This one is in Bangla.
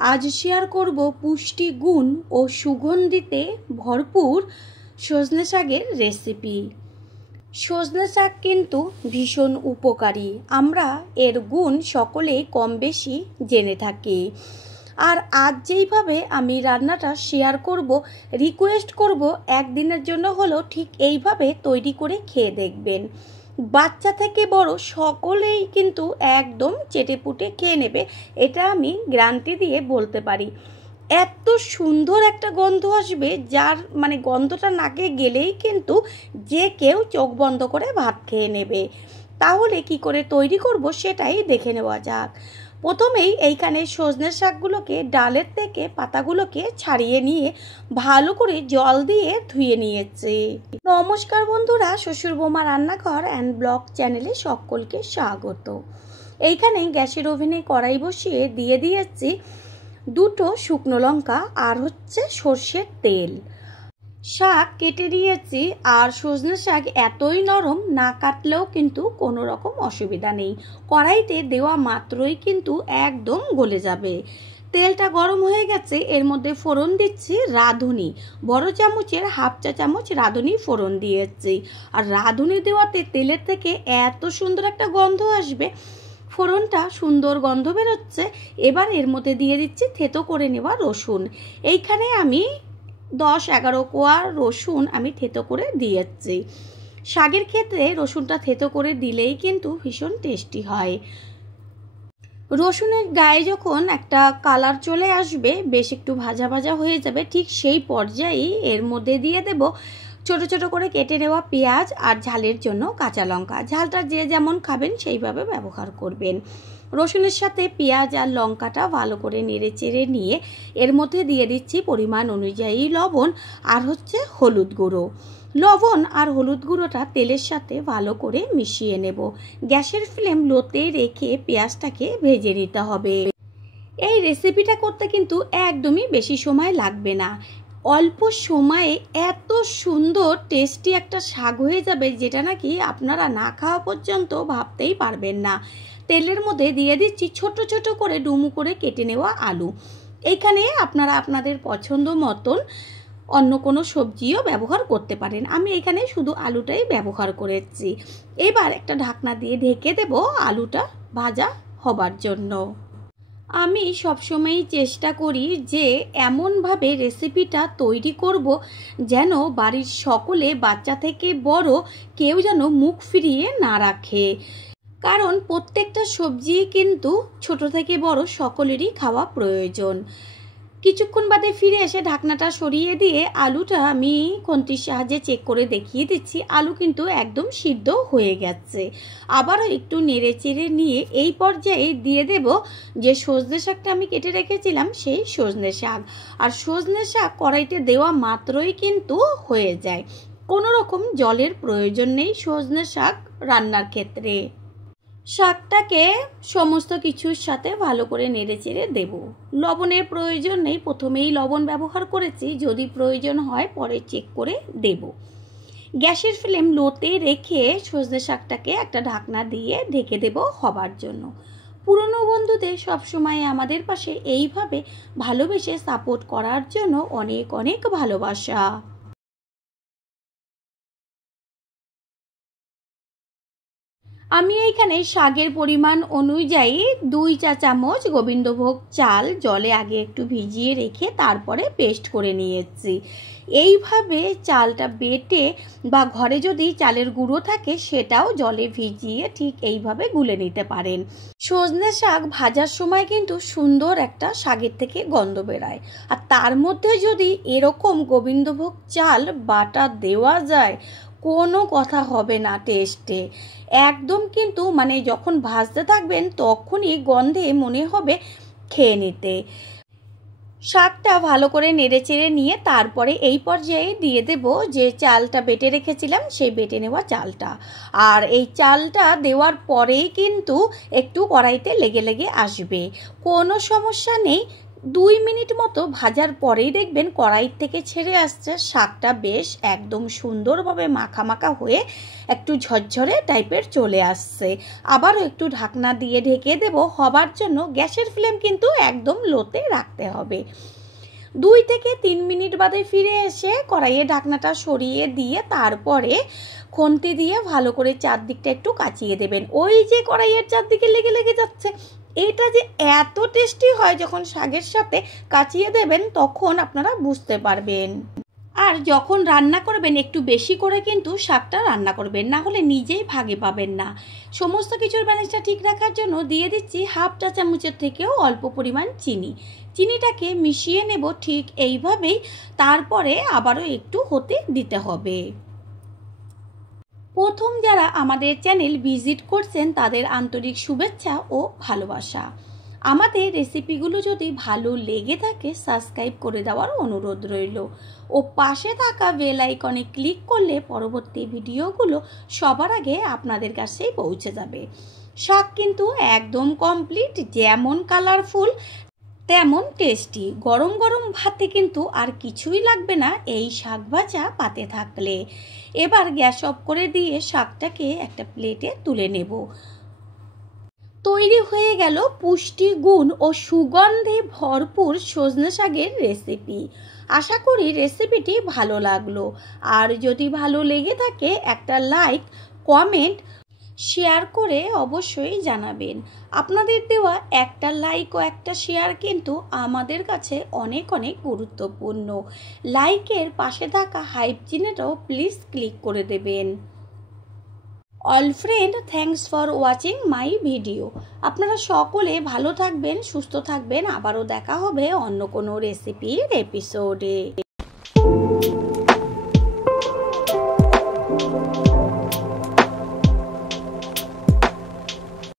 আজ শেয়ার করব পুষ্টি গুণ ও সুগন্ধিতে ভরপুর সজনে শাকের রেসিপি। সজনে শাক কিন্তু ভীষণ উপকারী, আমরা এর গুণ সকলেই কম বেশি জেনে থাকি। আর আজ যেইভাবে আমি রান্নাটা শেয়ার করব, রিকোয়েস্ট করব একদিনের জন্য হলেও ঠিক এইভাবে তৈরি করে খেয়ে দেখবেন। বাচ্চা থেকে বড় সকলেই কিন্তু একদম চেটেপুটে খেয়ে নেবে, এটা আমি গ্যারান্টি দিয়ে বলতে পারি। এত সুন্দর একটা গন্ধ আসবে, যার গন্ধটা নাকে গেলেই কিন্তু যে কেউ চোখ বন্ধ করে ভাত খেয়ে নেবে। তাহলে কি করে তৈরি করব সেটাই দেখে নেওয়া যাক। প্রথমেই এইখানে সজনে শাকগুলোকে ডালের থেকে পাতাগুলোকে ছাড়িয়ে নিয়ে ভালো করে জল দিয়ে ধুয়ে নিয়েছি। নমস্কার বন্ধুরা, শ্বশুর বৌমা রান্নাঘর অ্যান্ড ব্লগ চ্যানেলে সকলকে স্বাগত। এইখানে গ্যাসের ওভেনে কড়াই বসিয়ে দিয়ে দিয়েছি 2টো শুকনো লঙ্কা আর সর্ষের তেল। শাক কেটে দিয়েছি, আর সজনে শাক এতই নরম, না কাটলেও কিন্তু কোনো রকম অসুবিধা নেই, কড়াইতে দেওয়া মাত্রই কিন্তু একদম গলে যাবে। তেলটা গরম হয়ে গেছে, এর মধ্যে ফোড়ন দিচ্ছি রাঁধুনি, বড় চামচের 1/2 চা চামচ রাঁধুনি ফোড়ন দিয়েছি। আর রাঁধুনি দেওয়াতে তেলের থেকে এত সুন্দর একটা গন্ধ আসবে, ফোড়নটা সুন্দর গন্ধ বেরোচ্ছে। এবার এর মধ্যে দিয়ে দিচ্ছি থেতো করে নেওয়া রসুন। এইখানে আমি 10-11 কোয়া রসুন আমি থেতো করে দিয়েছি। শাকের ক্ষেত্রে রসুনটা থেতো করে দিলেই কিন্তু ভীষণ টেস্টি হয়। রসুনের গায়ে যখন একটা কালার চলে আসবে, বেশ একটু ভাজা ভাজা হয়ে যাবে, ঠিক সেই পর্যায়েই এর মধ্যে দিয়ে দেব ছোট ছোট করে কেটে নেওয়া পেঁয়াজ আর ঝালের জন্য কাঁচা লঙ্কা। ঝালটা যে যেমন খাবেন সেইভাবে ব্যবহার করবেন। রসুনের সাথে পেঁয়াজ আর লঙ্কাটা ভালো করে নেড়ে চেড়ে নিয়ে এর মধ্যে দিয়ে দিচ্ছি পরিমাণ অনুযায়ী লবণ আর হলুদ গুঁড়ো। লবণ আর হলুদ গুঁড়োটা তেলের সাথে ভালো করে মিশিয়ে নেব। গ্যাসের ফ্লেম লোতে রেখে পেঁয়াজটাকে ভেজে নিতে হবে। এই রেসিপিটা করতে কিন্তু একদমই বেশি সময় লাগবে না, অল্প সময়ে এত সুন্দর টেস্টি একটা শাক হয়ে যাবে, যেটা নাকি আপনারা না খাওয়া পর্যন্ত ভাবতেই পারবেন না। তেলের মধ্যে দিয়ে দিচ্ছি ছোট ছোট করে ডুমু করে কেটে নেওয়া আলু। এইখানে আপনারা আপনাদের পছন্দ মতন অন্য কোনো সবজিও ব্যবহার করতে পারেন, আমি এখানে শুধু আলুটাই ব্যবহার করেছি। এবার একটা ঢাকনা দিয়ে ঢেকে দেব আলুটা ভাজা হবার জন্য। আমি সবসময়ই চেষ্টা করি যে এমনভাবে রেসিপিটা তৈরি করব যেন বাড়ির সকলে, বাচ্চা থেকে বড়, কেউ যেন মুখ ফিরিয়ে না রাখে। কারণ প্রত্যেকটা সবজি কিন্তু ছোট থেকে বড় সকলেরই খাওয়া প্রয়োজন। কিছুক্ষণ বাদে ফিরে এসে ঢাকনাটা সরিয়ে দিয়ে আলুটা আমি খুন্তির সাহায্যে চেক করে দেখিয়ে দিচ্ছি, আলু কিন্তু একদম সিদ্ধ হয়ে গেছে। আবারও একটু নেড়ে চেড়ে নিয়ে এই পর্যায়ে দিয়ে দেব যে সজনে শাকটা আমি কেটে রেখেছিলাম, সেই সজনে শাক। আর সজনে শাক কড়াইতে দেওয়া মাত্রই কিন্তু হয়ে যায়, কোনো রকম জলের প্রয়োজন নেই সজনে শাক রান্নার ক্ষেত্রে। শাকটাকে সমস্ত কিছুর সাথে ভালো করে নেড়ে চেড়ে দেব। লবণের প্রয়োজন নেই, প্রথমেই লবণ ব্যবহার করেছি, যদি প্রয়োজন হয় পরে চেক করে দেব। গ্যাসের ফ্লেম লোতে রেখে সজনে শাকটাকে একটা ঢাকনা দিয়ে ঢেকে দেব হবার জন্য। পুরনো বন্ধুদের সবসময় আমাদের পাশে এইভাবে ভালোবেসে সাপোর্ট করার জন্য অনেক অনেক ভালোবাসা। আমি এইখানে শাকের পরিমাণ অনুযায়ী 2 চা চামচ গোবিন্দভোগ চাল জলে আগে একটু ভিজিয়ে রেখে তারপরে পেস্ট করে নিয়েছি। এইভাবে চালটা বেটে বা ঘরে যদি চালের গুঁড়ো থাকে সেটাও জলে ভিজিয়ে ঠিক এইভাবে গুলে নিতে পারেন। সজনে শাক ভাজার সময় কিন্তু সুন্দর একটা শাকের থেকে গন্ধ বেরোয়, আর তার মধ্যে যদি এরকম গোবিন্দভোগ চাল বাটা দেওয়া যায়, কোনো কথা হবে না টেস্টে। একদম কিন্তু যখন ভাজতে থাকবেন তখনই গন্ধে মনে হবে খেয়ে নিতে। শাকটা ভালো করে নেড়ে চেড়ে নিয়ে তারপরে এই পর্যায়ে দিয়ে দেব যে চালটা বেটে রেখেছিলাম, সেই বেটে নেওয়া চালটা। আর এই চালটা দেওয়ার পরেই কিন্তু একটু কড়াইতে লেগে লেগে আসবে, কোনো সমস্যা নেই, 2 মিনিট মতো ভাজার পরেই দেখবেন কড়াই থেকে ছেড়ে আসছে, শাকটা বেশ একদম সুন্দরভাবে মাখা মাখা হয়ে একটু ঝরঝরে টাইপের চলে আসছে। আবারও একটু ঢাকনা দিয়ে ঢেকে দেব। হবার জন্য গ্যাসের ফ্লেম কিন্তু একদম লোতে রাখতে হবে। 2 থেকে 3 মিনিট বাদে ফিরে এসে কড়াইয়ে ঢাকনাটা সরিয়ে দিয়ে তারপরে খুন্তি দিয়ে ভালো করে চারদিকটা একটু কাচিয়ে দেবেন। ওই যে কড়াইয়ের চারদিকে লেগে লেগে যাচ্ছে, এটা যে এত টেস্টি হয় যখন শাকের সাথে কাচিয়ে দেবেন তখন আপনারা বুঝতে পারবেন। আর যখন রান্না করবেন একটু বেশি করে কিন্তু শাকটা রান্না করবেন, না হলে নিজেই ভাগে পাবেন না। সমস্ত কিছুর ব্যালেন্সটা ঠিক রাখার জন্য দিয়ে দিচ্ছি 1/2 চা চামচের থেকেও অল্প পরিমাণ চিনি। চিনিটাকে মিশিয়ে নেব ঠিক এইভাবেই, তারপরে আবারও একটু হতে দিতে হবে। প্রথম যারা আমাদের চ্যানেল ভিজিট করছেন তাদের আন্তরিক শুভেচ্ছা ও ভালোবাসা। আমাদের রেসিপিগুলো যদি ভালো লেগে থাকে সাবস্ক্রাইব করে দেওয়ার অনুরোধ রইল ও পাশে থাকা বেল আইকনে ক্লিক করলে পরবর্তী ভিডিওগুলো সবার আগে আপনাদের কাছেই পৌঁছে যাবে। শাক কিন্তু একদম কমপ্লিট, যেমন কালারফুল তেমন টেস্টি। গরম গরম ভাতে কিন্তু আর কিছুই লাগবে না এই শাক ভাজা পাতে থাকলে। এবার গ্যাস অফ করে দিয়ে শাকটাকে একটা প্লেটে তুলে নেব। তৈরি হয়ে গেল পুষ্টি গুণ ও সুগন্ধে ভরপুর সজনে শাকের রেসিপি। আশা করি রেসিপিটি ভালো লাগলো, আর যদি ভালো লেগে থাকে একটা লাইক, কমেন্ট, শেয়ার করে অবশ্যই জানাবেন। আপনাদের দেওয়া একটা লাইক ও একটা শেয়ার কিন্তু আমাদের কাছে অনেক অনেক গুরুত্বপূর্ণ। লাইকের পাশে থাকা হাইপ চিহ্নটাও প্লিজ ক্লিক করে দেবেন। All friend, thanks for watching my video. আপনারা সকলে ভালো থাকবেন, সুস্থ থাকবেন। আবারও দেখা হবে অন্য কোনো রেসিপির এপিসোডে।